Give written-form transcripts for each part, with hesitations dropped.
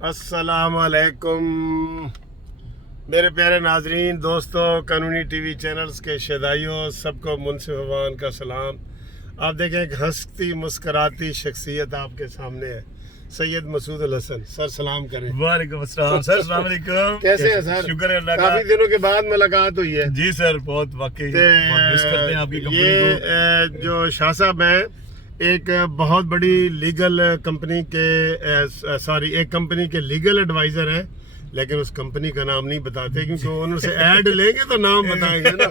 अस्सलामुअलैकुम मेरे प्यारे नाजरीन, दोस्तों, कानूनी टीवी चैनल्स के शदाइयों, सबको मुनसिफान का सलाम। आप देखें, एक हंसती मुस्कराती शख्सियत आपके सामने है, सैयद मसूद अल हसन। सर सलाम करें। वालेकुम अस्सलाम सर, अस्सलाम वालेकुम। कैसे हैं सर? शुक्र है अल्लाह का। काफी दिनों के बाद मुलाकात हुई है जी सर, बहुत वाकई बहुत मिस करते हैं आपकी कंपनी को। ये जो शाह साहब हैं, एक बहुत बड़ी लीगल कंपनी के एक कंपनी के लीगल एडवाइजर हैं, लेकिन उस कंपनी का नाम नहीं बताते क्योंकि उनसे ऐड लेंगे तो नाम बताएंगे ना।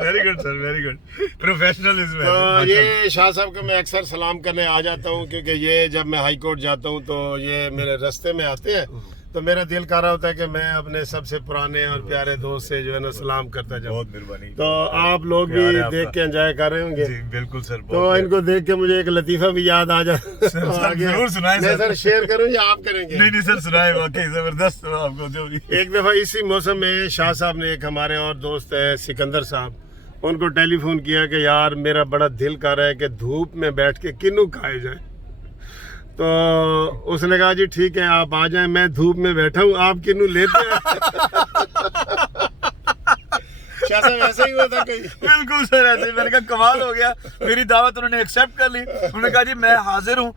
Very good sir, very good, professional इसमें। तो ये शाह साहब को मैं अक्सर सलाम करने आ जाता हूँ क्योंकि ये जब मैं हाई कोर्ट जाता हूँ तो ये मेरे रास्ते में आते हैं, तो मेरा दिल कर रहा होता है कि मैं अपने सबसे पुराने और प्यारे दोस्त से जो है ना सलाम करता जाऊँ। बहुत मेहरबानी। तो आप लोग भी देख के एंजॉय कर रहे होंगे। जी बिल्कुल सर। तो इनको देख के मुझे एक लतीफा भी याद आ जाता है। जरूर सुनाए मैं सर शेयर करूं या आप करेंगे? नहीं सर, सुनाए, वाकई जबरदस्त आपको जो भी। एक दफा इसी मौसम में शाह साहब ने, एक हमारे और दोस्त है सिकंदर साहब, उनको टेलीफोन किया कि यार मेरा बड़ा दिल कर रहा है कि धूप में बैठ के किन्नू खाए जाए। तो उसने कहा जी ठीक है, आप आ जाएं, मैं धूप में बैठा हूँ, आप किन्नू लेते हैं। शाह साहब ऐसा ही हुआ था कहीं? बिल्कुल सर, ऐसे ही। मैंने कहा कमाल हो गया, मेरी दावत उन्होंने एक्सेप्ट कर ली। उन्होंने कहा जी मैं हाजिर हूँ,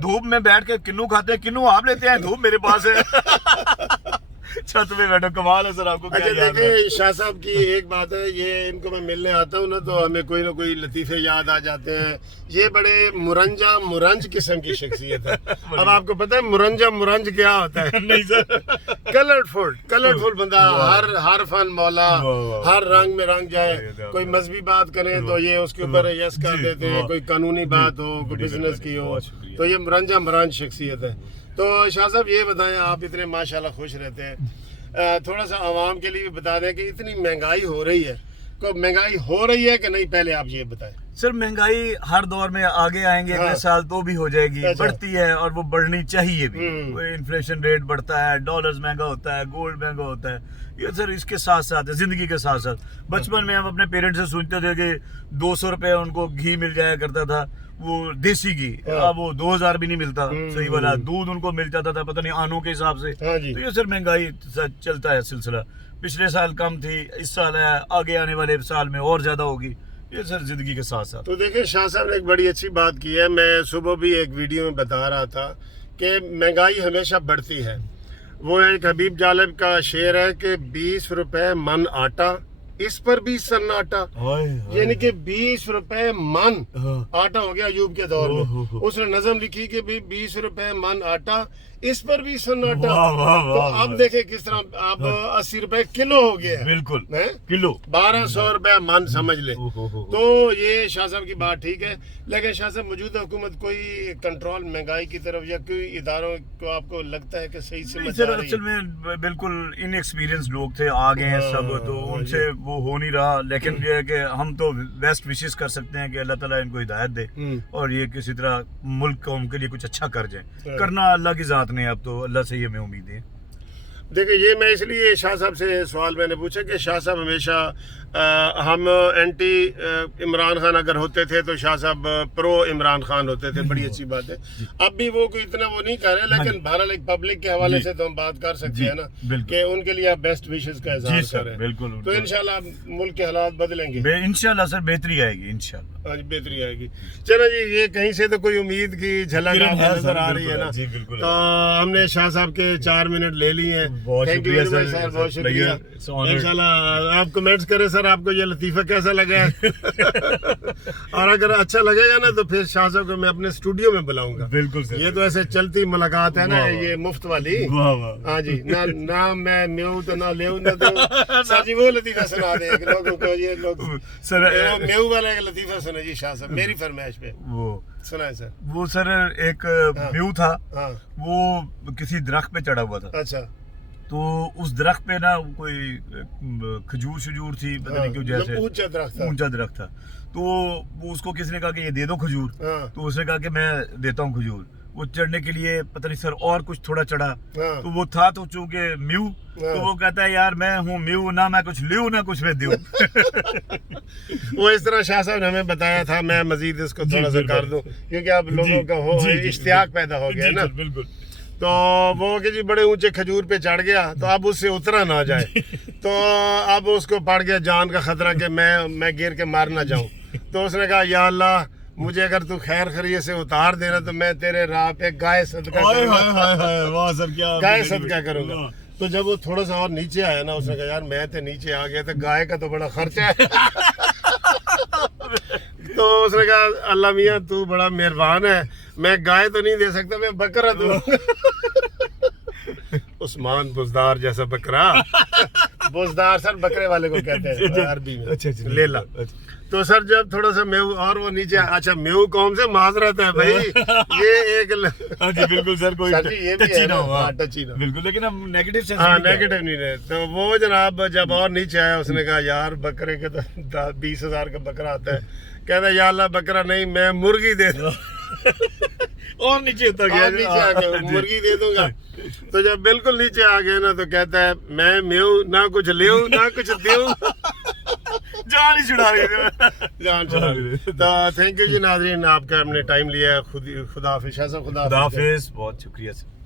धूप में बैठ के किन्नू खाते हैं, किन्नू आप लेते हैं, धूप मेरे पास है। छत में बैठो, कमाल है सर। आपको क्या अच्छा याद है? देखिए, शाह साहब की एक बात है, ये इनको मैं मिलने आता हूँ ना तो हमें कोई ना कोई लतीफे याद आ जाते हैं। ये बड़े मुरंज किस्म की शख्सियत है। अब आपको पता है मुरंज क्या होता है? नहीं सर। कलरफुल बंदा, हर फन मौला, हर रंग में रंग जाए। कोई मजहबी बात करें तो ये उसके ऊपर यस कर देते हैं, कोई कानूनी बात हो, कोई बिजनेस की हो, तो ये मुरंज शख्सियत है। तो शाह साहब ये बताएं, आप इतने माशाल्लाह खुश रहते हैं, थोड़ा सा आवाम के लिए भी बता दें कि इतनी महंगाई हो रही है, तो महंगाई हो रही है कि नहीं, पहले आप ये बताएं। सर महंगाई हर दौर में आगे आएंगे, अगले साल तो भी हो जाएगी। अच्छा। बढ़ती है और वो बढ़नी चाहिए भी। इन्फ्लेशन रेट बढ़ता है, डॉलर्स महंगा होता है, गोल्ड महंगा होता है। ये सर इसके साथ साथ है, जिंदगी के साथ साथ। बचपन में हम अपने पेरेंट्स से सुनते थे कि 200 रुपए उनको घी मिल जाया करता था, वो देसी घी। अब वो 2000 भी नहीं मिलता सही वाला। दूध उनको मिल जाता था पता नहीं आनों के हिसाब से। तो ये सर महंगाई चलता है सिलसिला। पिछले साल कम थी, इस साल है, आगे आने वाले साल में और ज्यादा होगी। ये सर जिंदगी के साथ साथ। तो देखिए, शाह साहब ने एक बड़ी अच्छी बात की है। मैं सुबह भी एक वीडियो में बता रहा था कि महंगाई हमेशा बढ़ती है। वो एक हबीब जालिब का शेर है कि 20 रुपए मन आटा, इस पर भी सन्नाटा। यानी कि 20 रुपए मन आटा हो गया अयूब के दौर में। उसने नज़म लिखी कि 20 रुपए मन आटा, इस पर भी सन्नाटा। तो अब देखे किस तरह, अब 80 रुपए किलो हो गया है। बिल्कुल है? किलो 1200 रुपए मन समझ ले। तो ये शाह साहब की बात ठीक है, लेकिन शाह साहब मौजूदा हुकूमत कोई कंट्रोल महंगाई की तरफ या कोई इदारों को आपको लगता है कि सही से नहीं सर, असल में बिल्कुल इनएक्सपीरियंस लोग थे, आ गए हैं सब, तो उनसे वो हो नहीं रहा। लेकिन ये है कि हम तो बेस्ट विशेष कर सकते हैं कि अल्लाह ताला इनको हिदायत दे और ये किसी तरह मुल्क कौम के लिए कुछ अच्छा कर जाए। करना अल्लाह की जात ने, अब तो अल्लाह से ही हमें उम्मीद है। देखिए, ये मैं इसलिए शाह साहब से सवाल मैंने पूछा कि शाह साहब हमेशा हम एंटी इमरान खान अगर होते थे तो शाह साहब प्रो इमरान खान होते थे। बड़ी अच्छी बात है। अब भी वो कोई इतना वो नहीं कर रहे, लेकिन बहरहाल एक पब्लिक के हवाले से तो हम बात कर सकते हैं ना कि उनके लिए आप बेस्ट विशेस का इज़हार करें। बिल्कुल। तो इंशाल्लाह मुल्क के हालात बदलेंगे, इंशाल्लाह सर, बेहतरी आएगी इंशाल्लाह। आज बेहतरी आएगी। चलो जी, ये कहीं से तो कोई उम्मीद की झलक नजर आ रही है ना। जी बिल्कुल। तो हमने शाह साहब के 4 मिनट ले लिए हैं। थैंक यू सर, बहुत शुक्रिया। इंशाल्लाह आप कमेंट्स करें सर, आपको ये लतीफा कैसा लगा है। और अगर अच्छा लगेगा ना तो फिर शाह साहब को मैं अपने स्टूडियो में बुलाऊंगा। बिल्कुल सर। ये तो ऐसे चलती मुलाकात है ना, ये मुफ्त वाली। हाँ जी, ना मैं म्यू तो ना ले सर जी, वो लतीफा सुना दे लोगों को। ये लोग सर म्यू वाला एक लतीफा सुने जी शाह साहब, मेरी फरमाइश पे। वो सुनाए सर। वो सर एक म्यू था, वो किसी दरख्त पे चढ़ा हुआ था। अच्छा। तो उस दरख्त पे ना कोई खजूर शजूर थी, पता नहीं क्यों, जैसे ऊंचा दरख्त था। तो वो उसको किसी ने कहा कि ये दे दो खजूर। तो उसने कहा कि मैं देता हूँ खजूर। वो चढ़ने के लिए पता नहीं सर और कुछ थोड़ा चढ़ा। तो वो था तो चूंकि म्यू, तो वो कहता है यार मैं हूँ म्यू, ना मैं कुछ लियूं ना कुछ मैं दूं। वो इस तरह शाह साहब ने हमें बताया था। मैं मजीद इसको थोड़ा सा कर दूं क्योंकि आप लोगों का हो इश्तियाक पैदा हो गया ना। बिल्कुल। तो वो कि जी बड़े ऊंचे खजूर पे चढ़ गया, तो अब उससे उतरा ना जाए, तो अब उसको पड़ गया जान का खतरा कि मैं गिर के मार ना जाऊं। तो उसने कहा या अल्लाह, मुझे अगर तू खैर खैरियत से उतार देना तो मैं तेरे राह पे गाय सदका करूंगा, वाह सर, क्या गाय सदका करूंगा। तो जब वो थोड़ा सा और नीचे आया ना, उसने कहा यार मैं तो नीचे आ गया, तो गाय का तो बड़ा खर्चा है। तो उसने कहा अल्लाह मियाँ तू बड़ा मेहरबान है, मैं गाय तो नहीं दे सकता, मैं बकरा दूं। उस्मान बुजदार जैसा बकरा, बुजदार सर बकरे वाले को कहते हैं अरबी में। अच्छा, लेला। तो सर जब थोड़ा सा मेहू और वो नीचे, अच्छा मेहू कौन से माजरत है भाई, ये एक हाँ जी बिल्कुल सर, कोई सर जी ये भी है ना, हाँ, टची ना, बिल्कुल, लेकिन हम नेगेटिव सेंस हाँ नेगेटिव नहीं रहे। तो वो जनाब जब और नीचे आया, उसने कहा यार बकरे के तो 20,000 का बकरा आता है। कहता या अल्लाह बकरा नहीं, मैं मुर्गी दे दूं। और नीचे उतर गया, नीचे आ गया, मुर्गी दे दूंगा। तो जब बिल्कुल नीचे आ गए ना, तो कहता है मैं मेहू ना कुछ लेऊ ना कुछ देऊ, जान ही छुड़ा रही जान छुड़ा रही। तो थैंक यू जी नाजरीन, आपका हमने टाइम लिया। खुदा हाफिज़, खुदा हाफिज़, बहुत शुक्रिया सर।